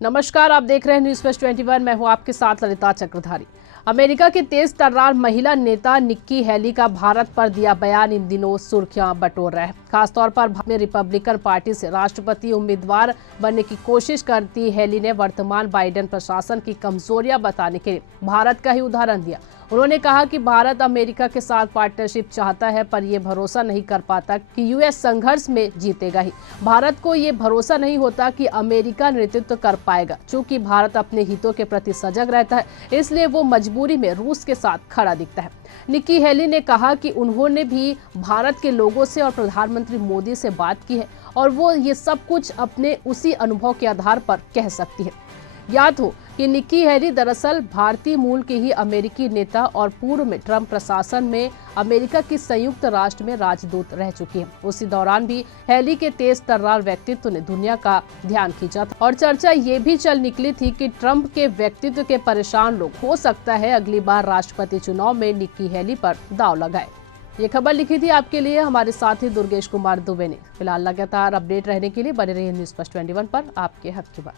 नमस्कार, आप देख रहे हैं न्यूज़ फर्स्ट 21। मैं हूं आपके साथ ललिता चक्रधारी। अमेरिका की तेज तर्रार महिला नेता निक्की हैली का भारत पर दिया बयान इन दिनों सुर्खियां बटोर रहा है। खासतौर पर भारत में रिपब्लिकन पार्टी से राष्ट्रपति उम्मीदवार बनने की कोशिश करती हैली ने वर्तमान बाइडेन प्रशासन की कमजोरियां बताने के लिए भारत का ही उदाहरण दिया। उन्होंने कहा कि भारत अमेरिका के साथ पार्टनरशिप चाहता है, पर यह भरोसा नहीं कर पाता कि यूएस संघर्ष में जीतेगा ही। भारत को ये भरोसा नहीं होता कि अमेरिका नेतृत्व कर पाएगा। चूंकि भारत अपने हितों के प्रति सजग रहता है, इसलिए वो मजबूरी में रूस के साथ खड़ा दिखता है। निक्की हैली ने कहा कि उन्होंने भी भारत के लोगों से और प्रधानमंत्री मोदी से बात की है और वो ये सब कुछ अपने उसी अनुभव के आधार पर कह सकती है। याद हो कि निक्की हैली दरअसल भारतीय मूल के ही अमेरिकी नेता और पूर्व में ट्रंप प्रशासन में अमेरिका की संयुक्त राष्ट्र में राजदूत रह चुकी हैं। उसी दौरान भी हैली के तेज तर्रार व्यक्तित्व ने दुनिया का ध्यान खींचा था और चर्चा ये भी चल निकली थी कि ट्रंप के व्यक्तित्व के परेशान लोग हो सकता है अगली बार राष्ट्रपति चुनाव में निक्की हैली पर दांव लगाए। ये खबर लिखी थी आपके लिए हमारे साथी दुर्गेश कुमार दुबे ने। फिलहाल लगातार अपडेट रहने के लिए बने रहिए न्यूज़ फर्स्ट 21 पर, आपके हक की बात।